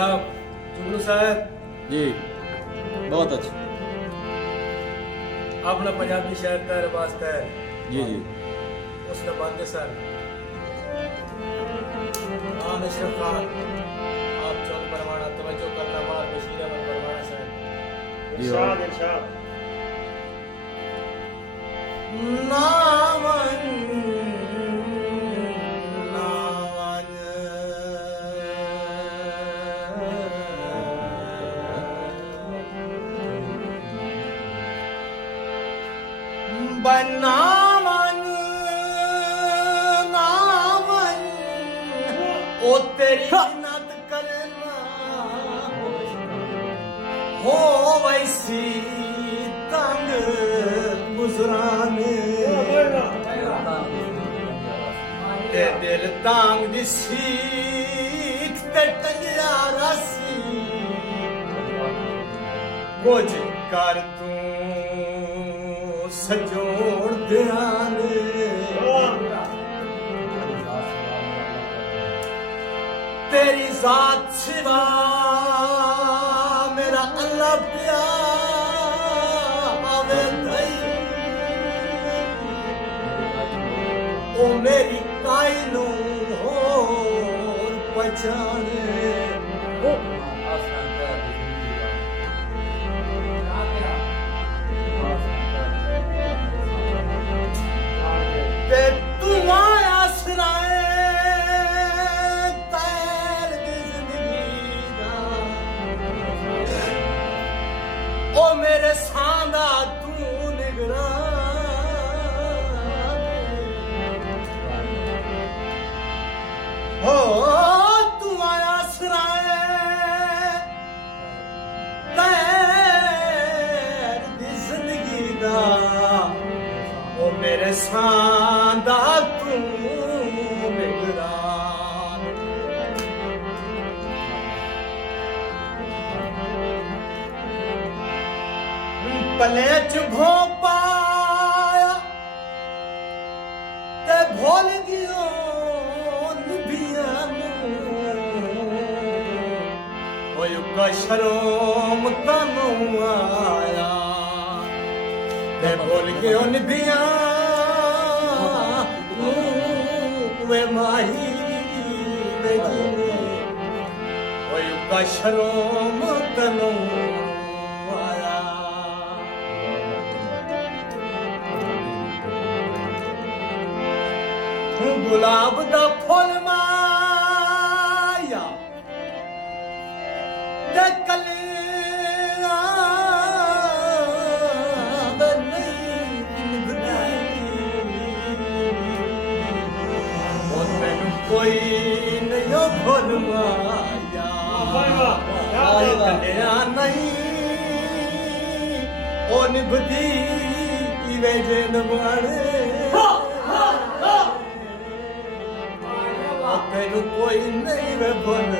जनाब जुगनू साहब जी बहुत अच्छा। अपना पंजाबी शहर का वास्ता है जी जी उसने बांधे सर खान अशरफ खान आप चौक परवाना तवज्जो करना मार बशीर अहमद परवाना साहब जी इरशाद इरशाद नावन नावन बनावन नावन ओ तेरी नत करना हो वैसी तंग गुजराने ते दिल तांग दी सीख ते टंगिया रसी कुछ कर तू सजोड़ ध्यान तेरी जात सिवा मेरा अल्लाह प्यावे थई ओ मेरी कायनू होर पहचाने ते तू आया सराए तैर दी जिंदगी दा ओ मेरे सांदा तू निगरान हो तू आया सराए तैर दी जिंदगी दा ओ मेरे सांदा तू निगरान पले च भो पाया ते भूल गियो नबिया होय का शर्म तनु आया ते भूल गियो नबिया वे माही बेजीने होय का शर्म तनु आया गुलाब दा फुल माया ते कलियां दा नहीं निभदी ओ तैनू कोई नहीं फुल माया कलियां नहीं ओ निभदी वे जे नवाणे तैनू कोई नहीं वे फुल